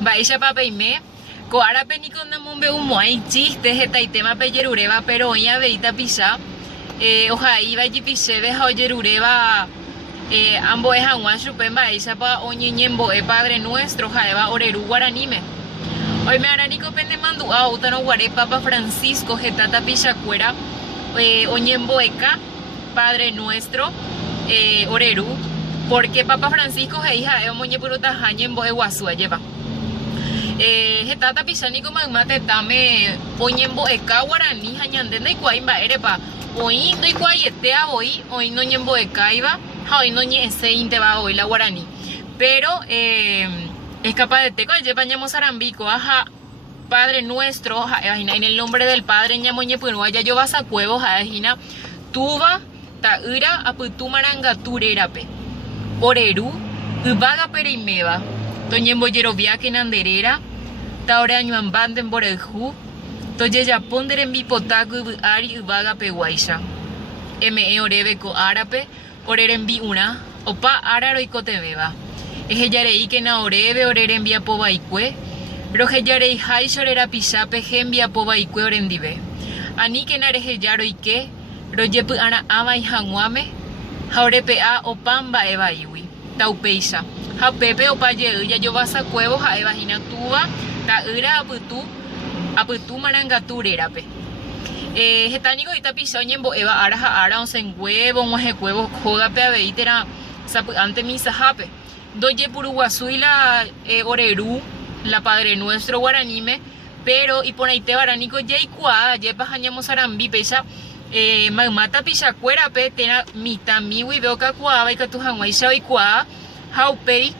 Baisha papeime, coara penicona mumbe umuay chiste, heta y tema pellerureba, pero oña veita pisa, oja iba y pisebe, joyerureba, ambo es aguan chupen baisha pa oñeñembo, Padre nuestro, jaeva oreru guaranime. Hoy me aranico pende mandu auto no guare Papa Francisco, getata pichacuera, oñembo eka, Padre nuestro, oreru, porque Papa Francisco es hija de moñe puruta jañembo e guasua lleva. Getata pichanico magmate tame oñembo eka guarani jañandenda y cuaimba erepa, hoy no y cuayetea hoy no ñembo eka iba, hoy no ñe ese inte va hoy la guarani, pero es capaz de teco, llevañamos arambico, ajá, Padre nuestro, en el nombre del Padre, ñamoñe punuaya, yo vas a cuevos, ajina, tuba, taura, aputumaranga, turerape, oreru, ubaga perimeba, toñembo yerovia que nanderera, taore añuan banden boreju, toye ya ponder en bipotaku, ari, ubaga peguaisha, orebeco árape, oreren bi una, opa araro y cotebeba. Ejeyarei que na orebe oreren via pobaikue, rojeyarei hai sorera pisape gembia pobaikue orendive. Ani que narejeyaro y que, royepu ana ama y hanguame, jaurepe a opamba eva iwi, taupeisa. Japepe opaye ya yo vas a cuevos a evagina tuba, ta ira aputu marangaturerape. Getánico y tapizoñembo eva araja ara onsen huevo, moje huevo, jogape a veitera, ante misa jape. Doye puruguazú y la oreru, la Padre nuestro guaranime, pero y por ahí te baranico ya y cuada, ya pajañamos arambi, pesa, magmata pichacuera, pe, tena mita miwi, veo que cuada, y que tu janguaisha y cuada, jaupei,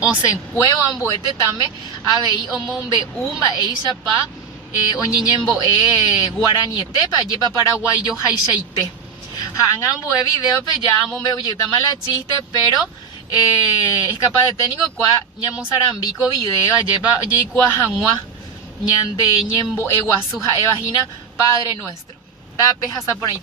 o se encuevo amboete tame, avei o mombe uma, eisa pa, oñeñembo, guaraniete, pa, lleva paraguayo jaishaite. Hangambo video, pe, ya mombe uyuta mala chiste, pero es capaz de técnico cua ñamos arambico video ayepa y cua jangua ñande ñembo eguasuja evagina Padre nuestro tape hasa por ahí.